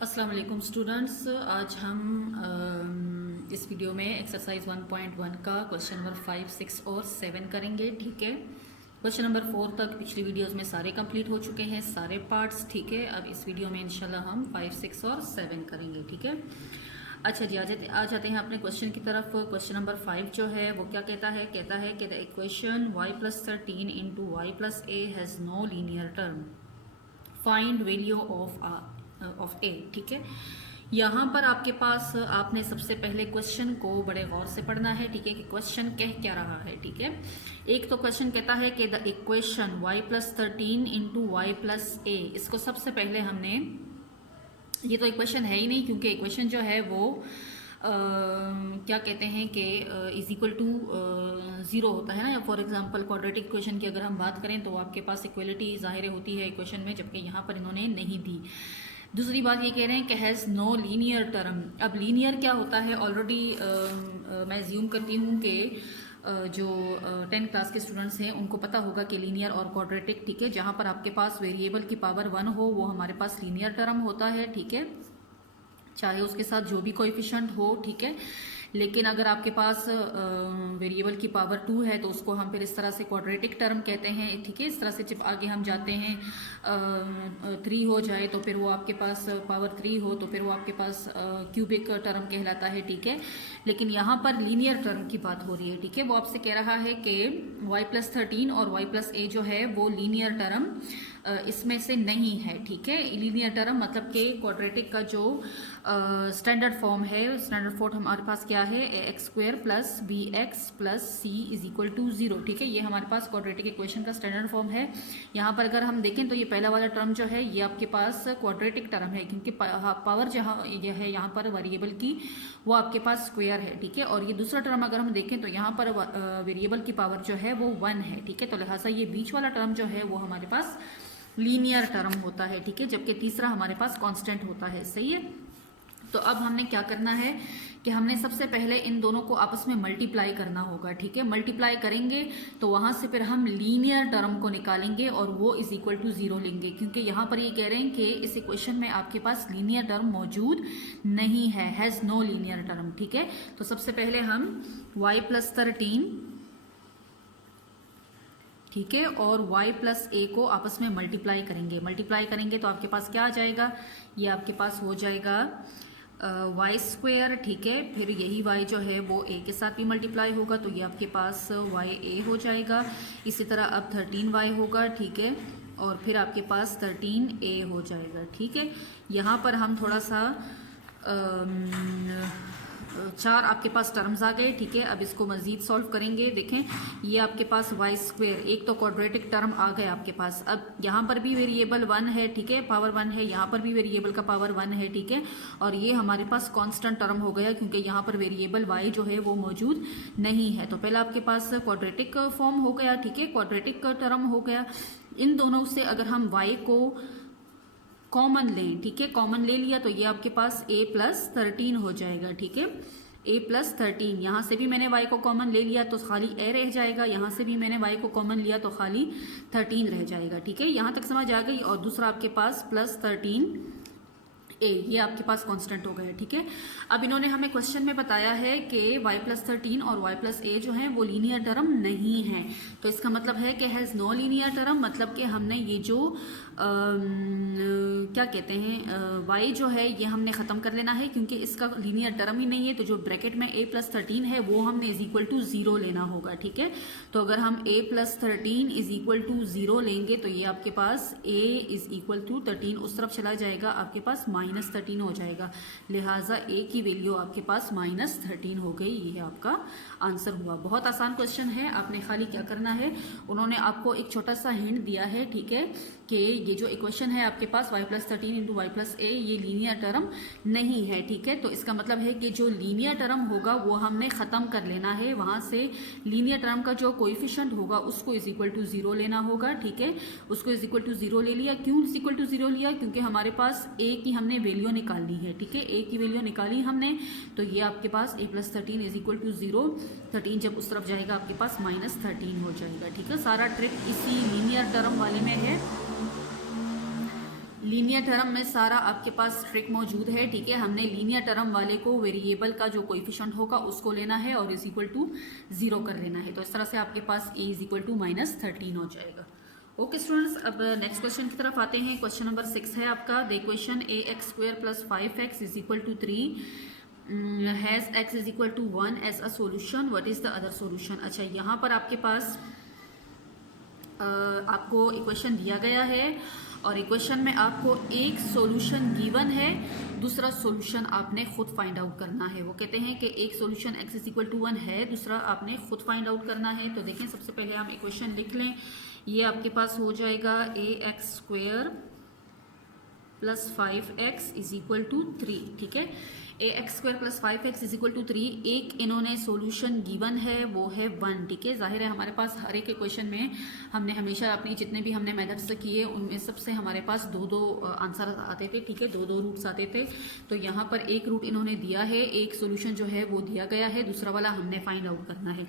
अस्सलाम वालेकुम स्टूडेंट्स। आज हम इस वीडियो में एक्सरसाइज 1.1 का क्वेश्चन नंबर 5, 6 और 7 करेंगे। ठीक है, क्वेश्चन नंबर 4 तक पिछली वीडियोस में सारे कंप्लीट हो चुके हैं, सारे पार्ट्स। ठीक है, अब इस वीडियो में इंशाल्लाह हम 5, 6 और 7 करेंगे। ठीक है, अच्छा जी, आ जाते हैं अपने क्वेश्चन की तरफ। क्वेश्चन नंबर 5 जो है वो क्या कहता है कि the equation y+13 into y plus a has no linear term, find value of a. ठीक है, यहाँ पर आपके पास आपने सबसे पहले क्वेश्चन को बड़े गौर से पढ़ना है। ठीक है, कि क्वेश्चन कह क्या रहा है। ठीक है, एक तो क्वेश्चन कहता है कि the equation y+13 into y plus a, इसको सबसे पहले हमने, ये तो इक्वेशन है ही नहीं क्योंकि इक्वेशन जो है वो क्या कहते हैं कि इज इक्वल टू 0 होता है ना। या फॉर एग्जांपल क्वाड्रेटिक इक्वेशन की अगर हम बात करें तो आपके पास इक्वलिटी ज़ाहिर होती है इक्वेशन में, जबकि यहाँ पर इन्होंने नहीं दी। दूसरी बात ये कह रहे हैं कि हैज़ नो लीनियर टर्म। अब लीनियर क्या होता है, ऑलरेडी मैं ज्यूम करती हूँ कि जो 10 क्लास के स्टूडेंट्स हैं उनको पता होगा कि लीनियर और क्वाड्रेटिक, ठीक है, जहाँ पर आपके पास वेरिएबल की पावर 1 हो वो हमारे पास लीनियर टर्म होता है। ठीक है, चाहे उसके साथ जो भी कोएफिशिएंट हो। ठीक है, लेकिन अगर आपके पास वेरिएबल की पावर 2 है तो उसको हम फिर इस तरह से क्वाड्रेटिक टर्म कहते हैं। ठीक है, इस तरह से जब आगे हम जाते हैं 3 हो जाए तो फिर वो आपके पास पावर 3 हो तो फिर वो आपके पास क्यूबिक टर्म कहलाता है। ठीक है, लेकिन यहाँ पर लीनियर टर्म की बात हो रही है। ठीक है, वो आपसे कह रहा है कि y+13 और y प्लस ए जो है वो लीनियर टर्म इसमें से नहीं है। ठीक है, लीनियर टर्म मतलब कि क्वाड्रेटिक का जो स्टैंडर्ड फॉर्म है, स्टैंडर्ड फॉर्म हमारे पास क्या है, ax² plus bx plus c is equal to 0। ठीक है, ये हमारे पास क्वाड्रेटिक इक्वेशन का स्टैंडर्ड फॉर्म है। यहाँ पर अगर हम देखें तो ये पहला वाला टर्म जो है ये आपके पास क्वाड्रेटिक टर्म है क्योंकि पावर जहाँ ये है यहाँ पर वेरिएबल की वो आपके पास स्क्वायर है। ठीक है, और ये दूसरा टर्म अगर हम देखें तो यहाँ पर वेरिएबल की पावर जो है वो 1 है। ठीक है, तो लिहाजा ये बीच वाला टर्म जो है वो हमारे पास लीनियर टर्म होता है। ठीक है, जबकि तीसरा हमारे पास कांस्टेंट होता है। सही है, तो अब हमने क्या करना है कि हमने सबसे पहले इन दोनों को आपस में मल्टीप्लाई करना होगा। ठीक है, मल्टीप्लाई करेंगे तो वहां से फिर हम लीनियर टर्म को निकालेंगे और वो इज इक्वल टू 0 लेंगे, क्योंकि यहाँ पर ये कह रहे हैं कि इस इक्वेशन में आपके पास लीनियर टर्म मौजूद नहीं है, हैज नो लीनियर टर्म। ठीक है, तो सबसे पहले हम y+13, ठीक है, और y प्लस ए को आपस में मल्टीप्लाई करेंगे तो आपके पास क्या आ जाएगा, ये आपके पास हो जाएगा y²। ठीक है, फिर यही y जो है वो a के साथ भी मल्टीप्लाई होगा तो ये आपके पास ya हो जाएगा। इसी तरह अब 13y होगा। ठीक है, और फिर आपके पास 13a हो जाएगा। ठीक है, यहाँ पर हम थोड़ा सा 4 आपके पास टर्म्स आ गए। ठीक है, अब इसको मजीद सॉल्व करेंगे। देखें, ये आपके पास y², एक तो क्वाड्रेटिक टर्म आ गए आपके पास। अब यहाँ पर भी वेरिएबल 1 है। ठीक है, पावर 1 है, यहाँ पर भी वेरिएबल का पावर 1 है। ठीक है, और ये हमारे पास कांस्टेंट टर्म हो गया क्योंकि यहाँ पर वेरिएबल y जो है वो मौजूद नहीं है। तो पहला आपके पास क्वाड्रेटिक फॉर्म हो गया। ठीक है, क्वाड्रेटिक टर्म हो गया। इन दोनों से अगर हम y को कॉमन लें, ठीक है, कॉमन ले लिया तो ये आपके पास a+13 हो जाएगा। ठीक है, a+13, यहाँ से भी मैंने y को कॉमन ले लिया तो खाली a रह जाएगा, यहाँ से भी मैंने y को कॉमन लिया तो खाली 13 रह जाएगा। ठीक है, यहाँ तक समझ आ गई। और दूसरा आपके पास +13a, ये आपके पास कांस्टेंट हो गया। ठीक है, अब इन्होंने हमें क्वेश्चन में बताया है कि y+13 और y प्लस ए जो है वो लीनियर टर्म नहीं है, तो इसका मतलब है कि हैज़ नो लीनियर टर्म, मतलब कि हमने ये जो क्या कहते हैं y जो है ये हमने ख़त्म कर लेना है क्योंकि इसका लीनियर टर्म ही नहीं है। तो जो ब्रैकेट में a+13 है वो हमने इज इक्वल टू 0 लेना होगा। ठीक है, तो अगर हम a+13 इज इक्वल टू 0 लेंगे तो ये आपके पास a इज इक्वल टू 13 उस तरफ चला जाएगा, आपके पास -13 हो जाएगा। लिहाजा a की वैल्यू आपके पास -13 हो गई। ये आपका आंसर हुआ। बहुत आसान क्वेश्चन है, आपने खाली क्या करना है, उन्होंने आपको एक छोटा सा हिंट दिया है। ठीक है, कि ये जो इक्वेशन है आपके पास y+13 इंटू वाई प्लस ए, ये लीनियर टर्म नहीं है। ठीक है, तो इसका मतलब है कि जो लीनियर टर्म होगा वो हमने ख़त्म कर लेना है, वहाँ से लीनियर टर्म का जो कोएफिशिएंट होगा उसको इज इक्वल टू 0 लेना होगा। ठीक है, उसको इज इक्वल टू 0 ले लिया। क्यों इज इक्वल टू 0 लिया, क्योंकि हमारे पास a की हमने वैल्यू निकालनी है। ठीक है, a की वैल्यू निकाली हमने तो ये आपके पास a+13 इज इक्वल टू 0, 13 जब उस तरफ जाएगा आपके पास -13 हो जाएगा। ठीक है, सारा ट्रिक इसी लीनियर टर्म वाले में है। लीनियर टर्म में सारा आपके पास ट्रिक मौजूद है, ठीक है। हमने लीनियर टर्म वाले को वेरिएबल का जो कोएफिशिएंट होगा उसको लेना है और इज इक्वल टू 0 कर लेना है। तो इस तरह से आपके पास a इज इक्वल टू -13 हो जाएगा। ओके स्टूडेंट्स, अब नेक्स्ट क्वेश्चन की तरफ आते हैं। क्वेश्चन नंबर 6 है आपका। The equation ax² + 5x is equal to 3 has x is equal to 1 as a solution, what is the other solution. अच्छा, यहाँ पर आपके पास आपको इक्वेशन दिया गया है और इक्वेशन में आपको एक सॉल्यूशन गिवन है, दूसरा सॉल्यूशन आपने खुद फाइंड आउट करना है। वो कहते हैं कि एक solution x is equal to 1 है, दूसरा आपने खुद फाइंड आउट करना है। तो देखें, सबसे पहले हम इक्वेशन लिख लें। ये आपके पास हो जाएगा ax² + 5x is equal to 3, ठीक है। ax² + 5x is equal to 3। एक इन्होंने सॉल्यूशन गिवन है, वो है 1, ठीक है। जाहिर है हमारे पास हर एक क्वेश्चन में हमने हमेशा अपनी जितने भी हमने मेथड्स से किए उनमें सबसे हमारे पास दो आंसर आते थे, ठीक है, दो रूट्स आते थे। तो यहाँ पर एक रूट इन्होंने दिया है, एक सॉल्यूशन जो है वो दिया गया है, दूसरा वाला हमने फाइंड आउट करना है।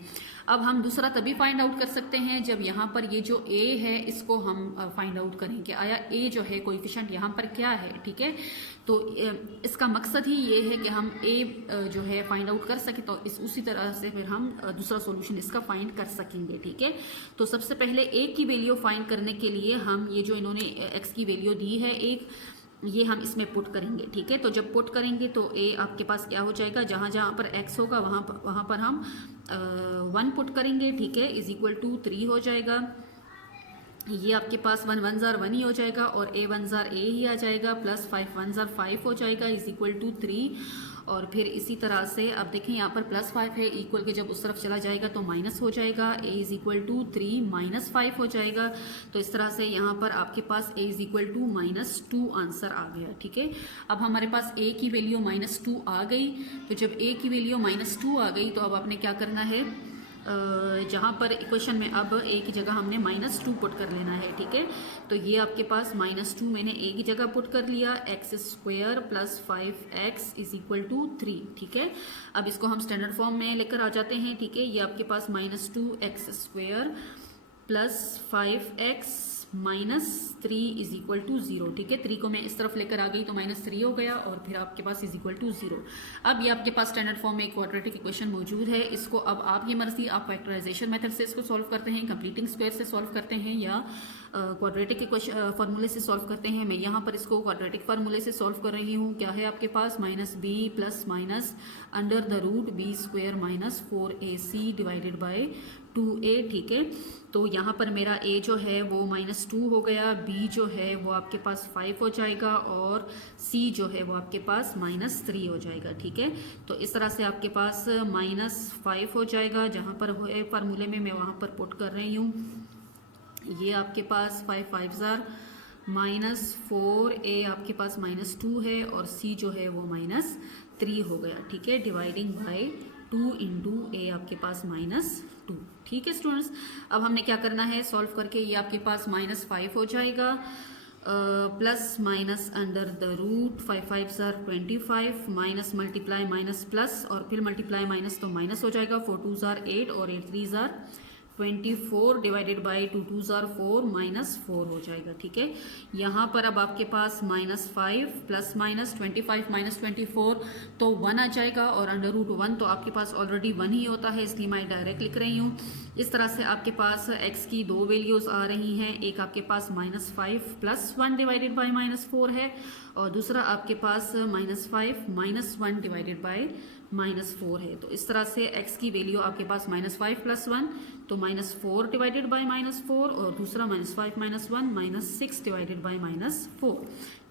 अब हम दूसरा तभी फाइंड आउट कर सकते हैं जब यहाँ पर ये जो a है इसको हम फाइंड आउट करें कि आया a जो है कोएफिशिएंट यहाँ पर क्या है, ठीक है। तो इसका मकसद ही ये है कि हम a जो है फाइंड आउट कर सकें, तो उसी तरह से फिर हम दूसरा सॉल्यूशन इसका फाइंड कर सकेंगे, ठीक है। तो सबसे पहले a की वैल्यू फाइंड करने के लिए हम ये जो इन्होंने x की वैल्यू दी है एक, ये हम इसमें पुट करेंगे, ठीक है। तो जब पुट करेंगे तो a आपके पास क्या हो जाएगा, जहाँ जहाँ पर x होगा वहाँ पर हम 1 पुट करेंगे, ठीक है, इज इक्वल टू 3 हो जाएगा। ये आपके पास 1 1 जार 1 ही हो जाएगा और a 1 जार a ही आ जाएगा, प्लस 5 1 जार 5 हो जाएगा, इज इक्वल टू 3। और फिर इसी तरह से अब देखें यहाँ पर +5 है, इक्वल के जब उस तरफ चला जाएगा तो माइनस हो जाएगा, a इज इक्वल टू 3 -5 हो जाएगा। तो इस तरह से यहाँ पर आपके पास a is equal to -2 answer आ गया, ठीक है। अब हमारे पास a की वैल्यू -2 आ गई। तो जब a की वैल्यू -2 आ गई तो अब आपने क्या करना है, जहाँ पर इक्वेशन में अब a की जगह हमने -2 पुट कर लेना है, ठीक है। तो ये आपके पास -2 मैंने a की जगह पुट कर लिया, x² + 5x is equal to 3, ठीक है। अब इसको हम स्टैंडर्ड फॉर्म में लेकर आ जाते हैं, ठीक है। ये आपके पास -2x² + 5x -3 is equal to 0, ठीक है। 3 को मैं इस तरफ लेकर आ गई तो -3 हो गया और फिर आपके पास इज इक्वल टू 0। अब ये आपके पास स्टैंडर्ड फॉर्म में एक क्वाड्रेटिक इक्वेशन मौजूद है। इसको अब आपकी मर्जी, आप फैक्टराइजेशन मेथड से इसको सॉल्व करते हैं, कंप्लीटिंग स्क्वायर से सॉल्व करते हैं, या क्वाड्रेटिक इक्वेशन फार्मूले से सॉल्व करते हैं। मैं यहाँ पर इसको क्वाड्रेटिक फार्मूले से सॉल्व कर रही हूँ। क्या है आपके पास, -b + (√b²- 4ac divided by 2a, ठीक है। तो यहाँ पर मेरा a जो है वो -2 हो गया, b जो है वो आपके पास 5 हो जाएगा और c जो है वो आपके पास -3 हो जाएगा, ठीक है। तो इस तरह से आपके पास -5 हो जाएगा, जहाँ पर है फार्मूले में मैं वहाँ पर पुट कर रही हूँ। ये आपके पास 5 5 जार -4, a आपके पास -2 है और c जो है वो -3 हो गया, ठीक है, डिवाइडिंग बाय 2 × a आपके पास -2, ठीक है स्टूडेंट्स। अब हमने क्या करना है, सॉल्व करके ये आपके पास -5 हो जाएगा, plus minus √5 5 jar 25, minus multiply minus plus और फिर मल्टीप्लाई माइनस तो माइनस हो जाएगा, 4 2 जार 8 और 8 3 जार 24 डिवाइडेड बाई 2 2 जार 4 -4 हो जाएगा, ठीक है। यहाँ पर अब आपके पास -5 प्लस माइनस 25 -24 तो 1 आ जाएगा और √1 तो आपके पास ऑलरेडी 1 ही होता है, इसलिए मैं डायरेक्ट लिख रही हूँ। इस तरह से आपके पास x की 2 वैल्यूज़ आ रही हैं, एक आपके पास -5 + 1 डिवाइडेड बाई -4 है और दूसरा आपके पास -5 - 1 डिवाइडेड बाई -4 है। तो इस तरह से x की वैल्यू आपके पास -5 + 1 तो -4 डिवाइडेड बाई -4 और दूसरा -5 - 1 -6 डिवाइडेड बाई -4,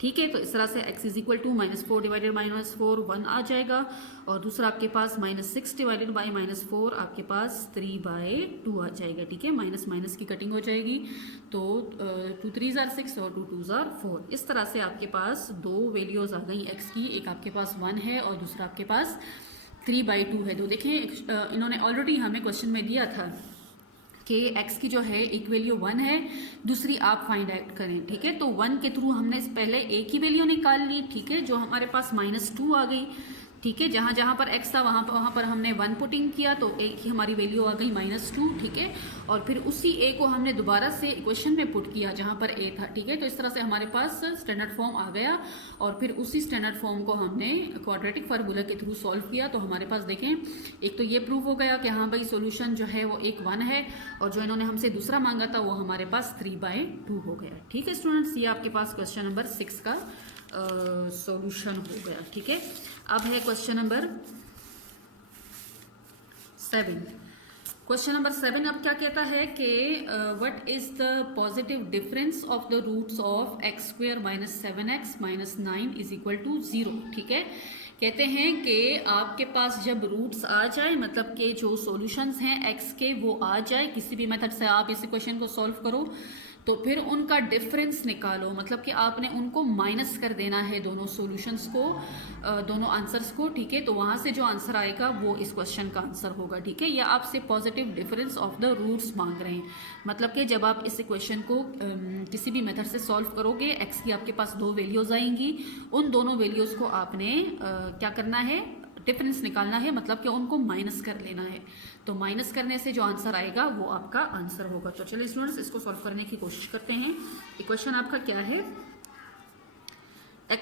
ठीक है। तो इस तरह से x is equal to -4 divided by -4 1 आ जाएगा और दूसरा आपके पास -6 डिवाइडेड बाई -4 आपके पास 3/2 आ जाएगा, ठीक है। माइनस माइनस की कटिंग हो जाएगी तो 2 3 जार 6 और 2 2 जार 4। इस तरह से आपके पास 2 वैल्यूज़ आ गई x की, एक आपके पास 1 है और दूसरा आपके पास 3/2 है। तो देखें इन्होंने ऑलरेडी हमें क्वेश्चन में दिया था कि x की जो है एक वैल्यू 1 है, दूसरी आप फाइंड आउट करें, ठीक है। तो 1 के थ्रू हमने पहले a की वैल्यू निकाल ली, ठीक है, जो हमारे पास -2 आ गई। ठीक है। जहाँ जहाँ पर x था वहाँ पर हमने 1 पुटिंग किया तो a की हमारी वैल्यू आ गई -2, ठीक है। और फिर उसी a को हमने दोबारा से इक्वेशन में पुट किया जहाँ पर a था, ठीक है। तो इस तरह से हमारे पास स्टैंडर्ड फॉर्म आ गया और फिर उसी स्टैंडर्ड फॉर्म को हमने क्वाड्रेटिक फार्मूला के थ्रू सॉल्व किया। तो हमारे पास देखें, एक तो ये प्रूव हो गया कि हाँ भाई सोल्यूशन जो है वो एक 1 है, और जो इन्होंने हमसे दूसरा मांगा था वो हमारे पास 3/2 हो गया, ठीक है स्टूडेंट्स। ये आपके पास क्वेश्चन नंबर 6 का सॉल्यूशन हो गया, ठीक है। अब है क्वेश्चन नंबर 7। क्वेश्चन नंबर 7 अब क्या कहता है कि what is the positive difference of the roots of x² - 7x - 9 = 0, ठीक है। कहते हैं कि आपके पास जब रूट्स आ जाए, मतलब कि जो सॉल्यूशंस हैं x के वो आ जाए, किसी भी मेथड से आप इस क्वेश्चन को सॉल्व करो तो फिर उनका डिफरेंस निकालो, मतलब कि आपने उनको माइनस कर देना है दोनों सॉल्यूशंस को, दोनों आंसर्स को, ठीक है। तो वहाँ से जो आंसर आएगा वो इस क्वेश्चन का आंसर होगा, ठीक है। या आपसे positive difference of the roots मांग रहे हैं, मतलब कि जब आप इस इक्वेशन को किसी भी मेथड से सॉल्व करोगे, एक्स की आपके पास 2 वैल्यूज़ आएंगी, उन दोनों वैल्यूज़ को आपने क्या करना है, डिफरेंस निकालना है, मतलब कि उनको माइनस कर लेना है। तो माइनस करने से जो आंसर आएगा वो आपका आंसर होगा। तो चलिए स्टूडेंट्स इसको सॉल्व करने की कोशिश करते हैं। इक्वेशन आपका क्या है, x² -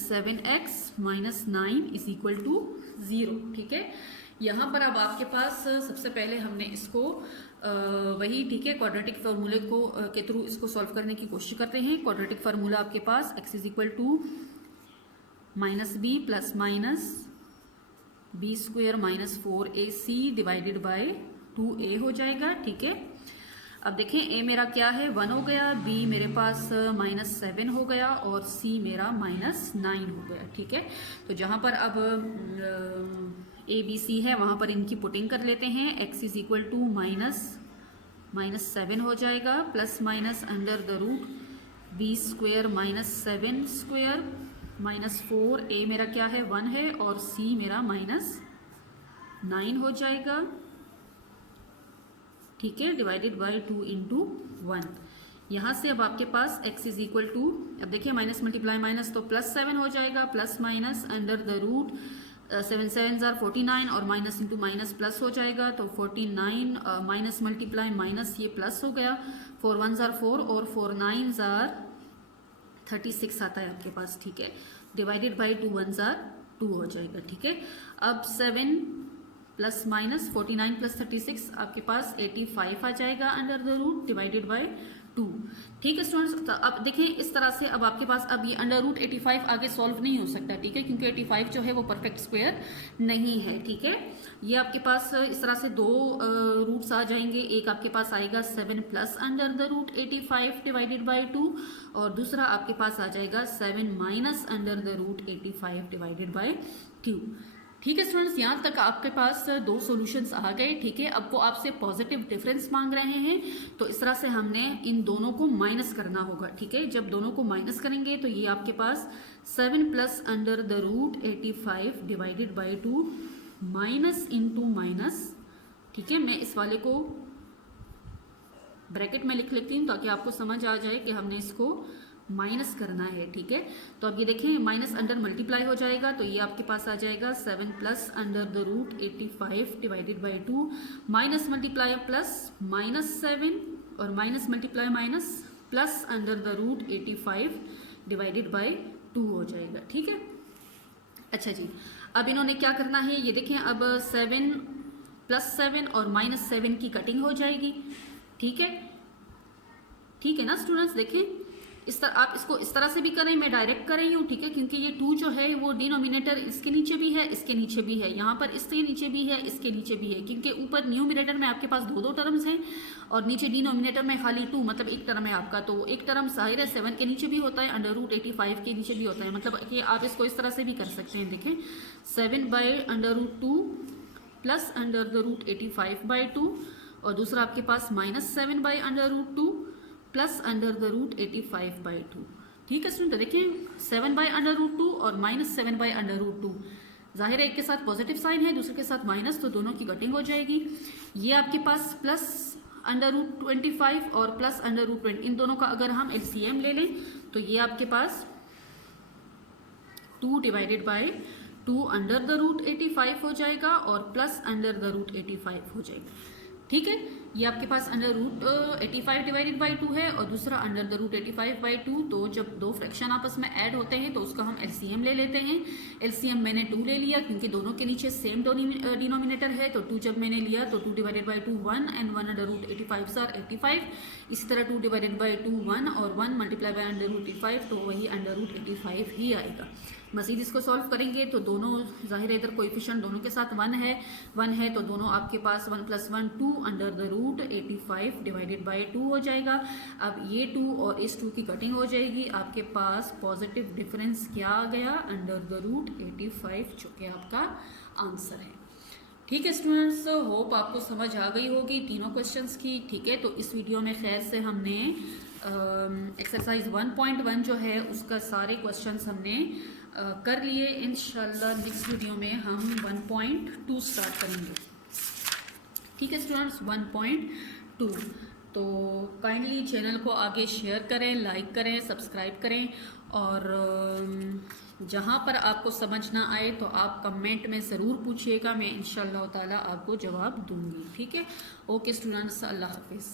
7x - 9 = 0, ठीक है। यहाँ पर अब आपके पास सबसे पहले हमने इसको वही, ठीक है, क्वाड्रेटिक फार्मूले को के थ्रू इसको सॉल्व करने की कोशिश करते हैं। क्वाड्रेटिक फार्मूला आपके पास x = -b + -b² - 4ac / 2a हो जाएगा, ठीक है। अब देखें a मेरा क्या है, 1 हो गया, b मेरे पास -7 हो गया और c मेरा -9 हो गया, ठीक है। तो जहाँ पर अब a b c है वहाँ पर इनकी पुटिंग कर लेते हैं। x = -7 हो जाएगा ± √b² - 7² -4, a मेरा क्या है 1 है और c मेरा -9 हो जाएगा, ठीक है, / 2 × 1। यहाँ से अब आपके पास x = अब देखिए माइनस मल्टीप्लाई माइनस तो +7 हो जाएगा ± √7 7 = 49 और माइनस इंटू माइनस प्लस हो जाएगा। तो 49 माइनस मल्टीप्लाई माइनस ये प्लस हो गया, 4 1 = 4 और 4 9 = 36 आता है आपके पास, ठीक है, / 2 1 = 2 हो जाएगा, ठीक है। अब 7 ± 49 + 36 आपके पास 85 आ जाएगा √, / 2, ठीक है स्टूडेंट्स। तो अब देखिए इस तरह से अब आपके पास अब ये √85 आगे सॉल्व नहीं हो सकता, ठीक है, क्योंकि 85 जो है वो परफेक्ट स्क्वायर नहीं है, ठीक है। ये आपके पास इस तरह से 2 रूट्स आ जाएंगे, एक आपके पास आएगा 7 + √85 / 2 और दूसरा आपके पास आ जाएगा 7 - √85 / 2, ठीक है स्टूडेंट्स। यहाँ तक आपके पास 2 सॉल्यूशंस आ गए, ठीक है। अब वो आपसे पॉजिटिव डिफरेंस मांग रहे हैं, तो इस तरह से हमने इन दोनों को माइनस करना होगा, ठीक है। जब दोनों को माइनस करेंगे तो ये आपके पास 7 + √85 / 2 माइनस इंटू माइनस, ठीक है। मैं इस वाले को ब्रैकेट में लिख लेती हूँ ताकि आपको समझ आ जाए कि हमने इसको माइनस करना है, ठीक है। तो अब ये देखें माइनस अंडर मल्टीप्लाई हो जाएगा, तो ये आपके पास आ जाएगा 7 + √85 / 2 माइनस मल्टीप्लाई प्लस -7 और माइनस मल्टीप्लाई माइनस प्लस √85 / 2 हो जाएगा, ठीक है। अच्छा जी, अब इन्होंने क्या करना है, ये देखें अब 7 + 7 और -7 की कटिंग हो जाएगी, ठीक है, ठीक है ना स्टूडेंट्स। देखें इस तरह आप इसको इस तरह से भी करें, मैं डायरेक्ट कर रही हूँ, ठीक है, क्योंकि ये 2 जो है वो डिनोमिनेटर इसके नीचे भी है, इसके नीचे भी है, यहाँ पर इसके नीचे भी है, इसके नीचे भी है, क्योंकि ऊपर न्यूमिनेटर में आपके पास 2 टर्म्स हैं और नीचे डिनोमिनेटर में खाली 2, मतलब एक टर्म है आपका। तो एक टर्म जाहिर है 7 के नीचे भी होता है, √85 के नीचे भी होता है, मतलब कि आप इसको इस तरह से भी कर सकते हैं। देखें 7 / √2 प्लस √85 / 2 और दूसरा आपके पास -7 / √2 प्लस √85 / 2, ठीक है स्टूडेंट। देखिए 7 / √2 और -7 / √2, जाहिर है एक के साथ पॉजिटिव साइन है, दूसरे के साथ माइनस, तो दोनों की कटिंग हो जाएगी। ये आपके पास प्लस √25 और प्लस √20, इन दोनों का अगर हम LCM ले लें तो ये आपके पास 2 / 2 अंडर द रूट 85 हो जाएगा और प्लस अंडर द रूट 85 हो जाएगा। ठीक है, ये आपके पास अंडर रूट 85 डिवाइडेड बाई 2 है और दूसरा अंडर द रूट 85 बाई 2। तो जब दो फ्रैक्शन आपस में ऐड होते हैं तो उसका हम एलसीएम ले लेते हैं। एलसीएम मैंने 2 ले लिया क्योंकि दोनों के नीचे सेम डिनोमिनेटर है, तो 2 जब मैंने लिया तो 2 divided by 2 1 and 1 under root 85 are 85। इसी तरह 2 डिवाइडेड बाई 2 1 और 1 मल्टीप्लाई बाई अंडर रूट 85, तो वही अंडर रूट 85 ही आएगा। मज़ीद इसको सॉल्व करेंगे तो दोनों जाहिर है इधर कोएफिशिएंट दोनों के साथ 1 है तो दोनों आपके पास 1 + 1 2 under the root 85 divided by 2 हो जाएगा। अब ये 2 और इस 2 की कटिंग हो जाएगी, आपके पास पॉजिटिव डिफरेंस क्या आ गया, अंडर द रूट 85, जो कि आपका आंसर है। ठीक है स्टूडेंट्स, होप आपको समझ आ गई होगी तीनों क्वेश्चंस की। ठीक है, तो इस वीडियो में खैर से हमने एक्सरसाइज 1.1 जो है उसका सारे क्वेश्चंस हमने कर लिए। इंशाल्लाह नेक्स्ट वीडियो में हम 1.2 स्टार्ट करेंगे। ठीक है स्टूडेंट्स, 1.2। तो काइंडली चैनल को आगे शेयर करें, लाइक करें, सब्सक्राइब करें और जहाँ पर आपको समझ ना आए तो आप कमेंट में ज़रूर पूछिएगा, मैं इंशाल्लाह ताला आपको जवाब दूंगी। ठीक है, ओके स्टूडेंट्स, अल्लाह हाफिज़।